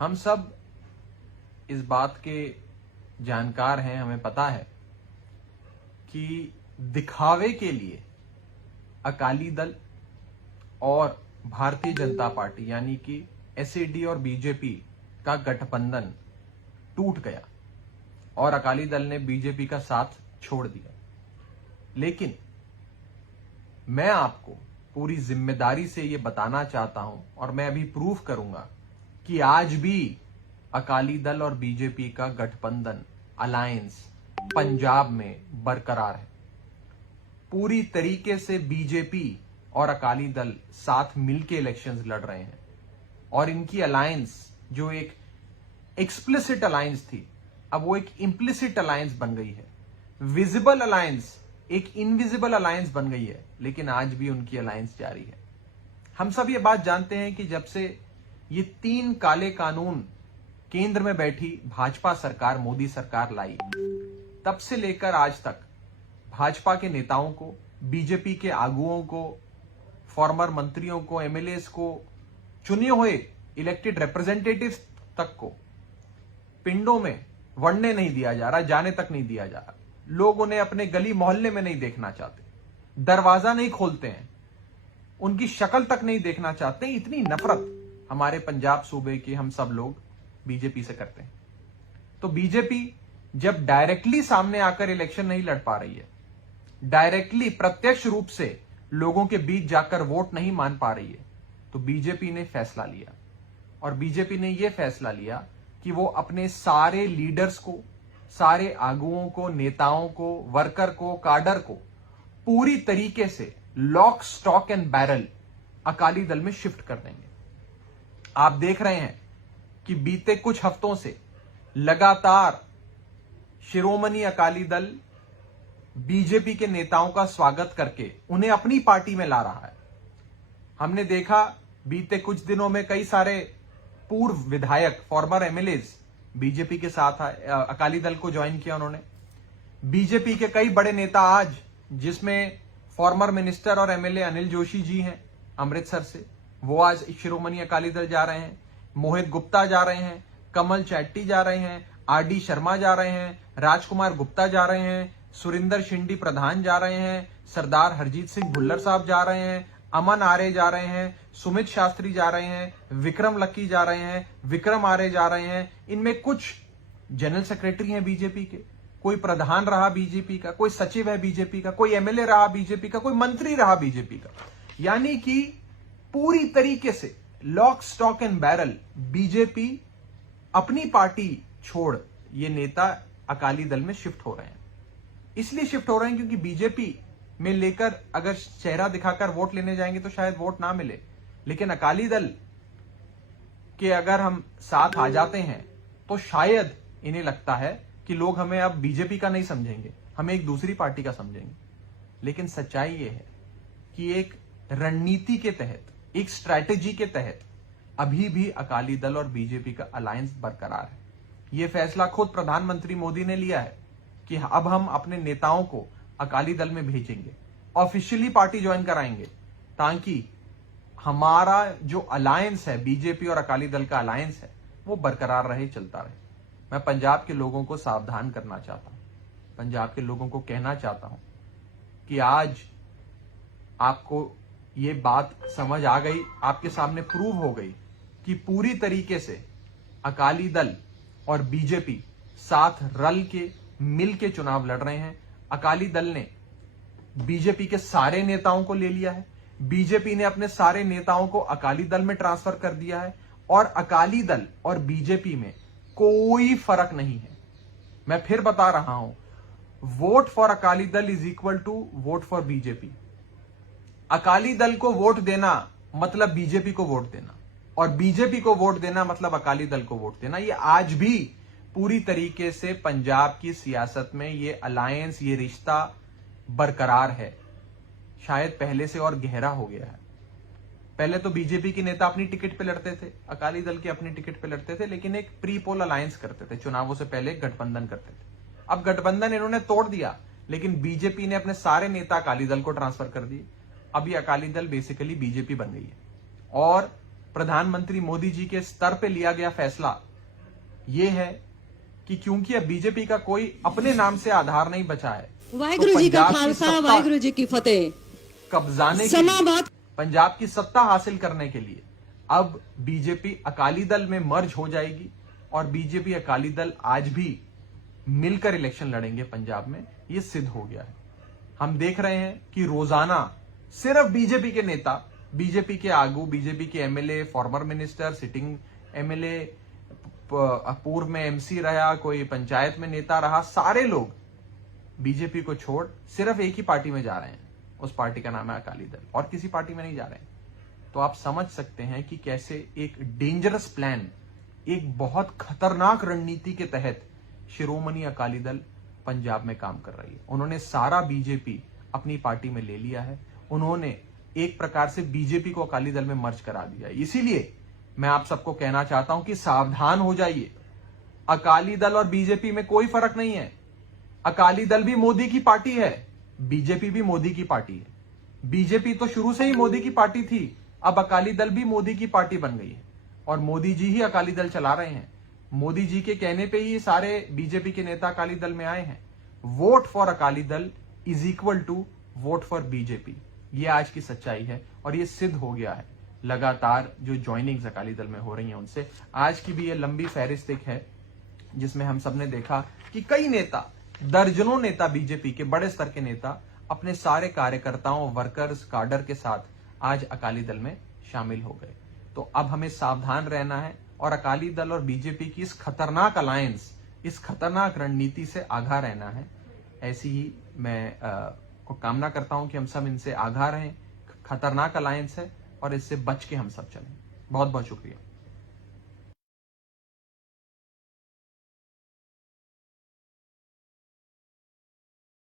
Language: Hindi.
हम सब इस बात के जानकार हैं, हमें पता है कि दिखावे के लिए अकाली दल और भारतीय जनता पार्टी यानी कि एसएडी और बीजेपी का गठबंधन टूट गया और अकाली दल ने बीजेपी का साथ छोड़ दिया। लेकिन मैं आपको पूरी जिम्मेदारी से यह बताना चाहता हूं और मैं अभी प्रूफ करूंगा कि आज भी अकाली दल और बीजेपी का गठबंधन अलायंस पंजाब में बरकरार है। पूरी तरीके से बीजेपी और अकाली दल साथ मिलकर इलेक्शंस लड़ रहे हैं और इनकी अलायंस जो एक एक्सप्लिसिट अलायंस थी, अब वो एक इंप्लिसिट अलायंस बन गई है। विजिबल अलायंस एक इनविजिबल अलायंस बन गई है, लेकिन आज भी उनकी अलायंस जारी है। हम सब ये बात जानते हैं कि जब से ये 3 काले कानून केंद्र में बैठी भाजपा सरकार, मोदी सरकार लाई, तब से लेकर आज तक भाजपा के नेताओं को, बीजेपी के आगुओं को, फॉर्मर मंत्रियों को, एमएलएस को, चुने हुए इलेक्टेड रिप्रेजेंटेटिव्स तक को पिंडों में वड़ने नहीं दिया जा रहा, जाने तक नहीं दिया जा रहा। लोग उन्हें अपने गली मोहल्ले में नहीं देखना चाहते, दरवाजा नहीं खोलते हैं, उनकी शक्ल तक नहीं देखना चाहते। इतनी नफरत हमारे पंजाब सूबे के हम सब लोग बीजेपी से करते हैं। तो बीजेपी जब डायरेक्टली सामने आकर इलेक्शन नहीं लड़ पा रही है, डायरेक्टली प्रत्यक्ष रूप से लोगों के बीच जाकर वोट नहीं मान पा रही है, तो बीजेपी ने फैसला लिया और बीजेपी ने यह फैसला लिया कि वो अपने सारे लीडर्स को, सारे आगुओं को, नेताओं को, वर्कर को, काडर को पूरी तरीके से lock, stock and barrel Akali Dal में शिफ्ट कर देंगे। आप देख रहे हैं कि बीते कुछ हफ्तों से लगातार शिरोमणि अकाली दल बीजेपी के नेताओं का स्वागत करके उन्हें अपनी पार्टी में ला रहा है। हमने देखा बीते कुछ दिनों में कई सारे पूर्व विधायक, फॉर्मर एमएलएस बीजेपी के साथ अकाली दल को ज्वाइन किया उन्होंने। बीजेपी के कई बड़े नेता आज, जिसमें फॉर्मर मिनिस्टर और एमएलए अनिल जोशी जी हैं अमृतसर से, वो आज शिरोमणि अकाली दल जा रहे हैं। मोहित गुप्ता जा रहे हैं, कमल चैट्टी जा रहे हैं, आरडी शर्मा जा रहे हैं, राजकुमार गुप्ता जा रहे हैं, सुरिंदर शिंडी प्रधान जा रहे हैं, सरदार हरजीत सिंह भुल्लर साहब जा रहे हैं, अमन आर्य जा रहे हैं, सुमित शास्त्री जा रहे हैं, विक्रम लक्की जा रहे हैं, विक्रम आर्य जा रहे हैं। इनमें कुछ जनरल सेक्रेटरी हैं बीजेपी के, कोई प्रधान रहा बीजेपी का, कोई सचिव है बीजेपी का, कोई एमएलए रहा बीजेपी का, कोई मंत्री रहा बीजेपी का। यानी कि पूरी तरीके से lock, stock and barrel BJP अपनी पार्टी छोड़ ये नेता अकाली दल में शिफ्ट हो रहे हैं। इसलिए शिफ्ट हो रहे हैं क्योंकि बीजेपी में लेकर अगर चेहरा दिखाकर वोट लेने जाएंगे तो शायद वोट ना मिले, लेकिन अकाली दल के अगर हम साथ आ जाते हैं तो शायद इन्हें लगता है कि लोग हमें अब बीजेपी का नहीं समझेंगे, हमें एक दूसरी पार्टी का समझेंगे। लेकिन सच्चाई यह है कि एक रणनीति के तहत, एक स्ट्रैटेजी के तहत अभी भी अकाली दल और बीजेपी का अलायंस बरकरार है। यह फैसला खुद प्रधानमंत्री मोदी ने लिया है कि अब हम अपने नेताओं को अकाली दल में भेजेंगे, ऑफिशियली पार्टी ज्वाइन कराएंगे, ताकि हमारा जो अलायंस है, बीजेपी और अकाली दल का अलायंस है, वो बरकरार रहे, चलता रहे। मैं पंजाब के लोगों को सावधान करना चाहता हूं, पंजाब के लोगों को कहना चाहता हूं कि आज आपको ये बात समझ आ गई, आपके सामने प्रूव हो गई कि पूरी तरीके से अकाली दल और बीजेपी साथ रल के, मिल के चुनाव लड़ रहे हैं। अकाली दल ने बीजेपी के सारे नेताओं को ले लिया है, बीजेपी ने अपने सारे नेताओं को अकाली दल में ट्रांसफर कर दिया है और अकाली दल और बीजेपी में कोई फर्क नहीं है। मैं फिर बता रहा हूं, vote for Akali Dal is equal to vote for BJP. Akali Dal को वोट देना मतलब बीजेपी को वोट देना, और बीजेपी को वोट देना मतलब अकाली दल को वोट देना। ये आज भी पूरी तरीके से पंजाब की सियासत में ये अलायंस, ये रिश्ता बरकरार है। शायद पहले से और गहरा हो गया है। पहले तो बीजेपी के नेता अपनी टिकट पे लड़ते थे, अकाली दल के अपनी टिकट पे लड़ते थे, लेकिन एक प्री पोल अलायंस करते थे, चुनावों से पहले गठबंधन करते थे। अब गठबंधन इन्होंने तोड़ दिया, लेकिन बीजेपी ने अपने सारे नेता अकाली दल को ट्रांसफर कर दिए। अब ये अकाली दल बेसिकली बीजेपी बन गई है और प्रधानमंत्री मोदी जी के स्तर पे लिया गया फैसला यह है कि क्योंकि अब बीजेपी का कोई अपने नाम से आधार नहीं बचा है, वाहिगुरु जी का खालसा वाहिगुरु जी की फतेह। कब्जाने के लिए, पंजाब की सत्ता हासिल करने के लिए अब बीजेपी अकाली दल में मर्ज हो जाएगी और बीजेपी अकाली दल आज भी मिलकर इलेक्शन लड़ेंगे पंजाब में। यह सिद्ध हो गया है। हम देख रहे हैं कि रोजाना सिर्फ बीजेपी के नेता, बीजेपी के आगू, बीजेपी के MLA, former minister, sitting MLA, पूर्व में एमसी रहा, कोई पंचायत में नेता रहा, सारे लोग बीजेपी को छोड़ सिर्फ एक ही पार्टी में जा रहे हैं। उस पार्टी का नाम है अकाली दल, और किसी पार्टी में नहीं जा रहे हैं। तो आप समझ सकते हैं कि कैसे एक डेंजरस प्लान, एक बहुत खतरनाक रणनीति के तहत शिरोमणि अकाली दल पंजाब में काम कर रही है। उन्होंने सारा बीजेपी अपनी पार्टी में ले लिया है। उन्होंने एक प्रकार से बीजेपी को अकाली दल में मर्ज करा दिया है। इसीलिए मैं आप सबको कहना चाहता हूं कि सावधान हो जाइए। अकाली दल और बीजेपी में कोई फर्क नहीं है। अकाली दल भी मोदी की पार्टी है, बीजेपी भी मोदी की पार्टी है। बीजेपी तो शुरू से ही मोदी की पार्टी थी, अब अकाली दल भी मोदी की पार्टी बन गई है और मोदी जी ही अकाली दल चला रहे हैं। मोदी जी के कहने पे ही सारे बीजेपी के नेता अकाली दल में आए हैं। Vote for Akali Dal is equal to vote for BJP, ये आज की सच्चाई है और ये सिद्ध हो गया है। लगातार जो ज्वाइनिंग्स अकाली दल में हो रही हैं उनसे, आज की भी ये लंबी फहरिस्त है जिसमें हम सबने देखा कि कई नेता, दर्जनों नेता, बीजेपी के बड़े स्तर के नेता अपने सारे कार्यकर्ताओं, वर्कर्स, काडर के साथ आज अकाली दल में शामिल हो गए। तो अब हमें सावधान रहना है और अकाली दल और बीजेपी की इस खतरनाक अलायंस, इस खतरनाक रणनीति से आगाह रहना है। ऐसी ही मैं को कामना करता हूं कि हम सब इनसे आगाह रहें। खतरनाक अलायंस है और इससे बच के हम सब चलें। बहुत बहुत शुक्रिया।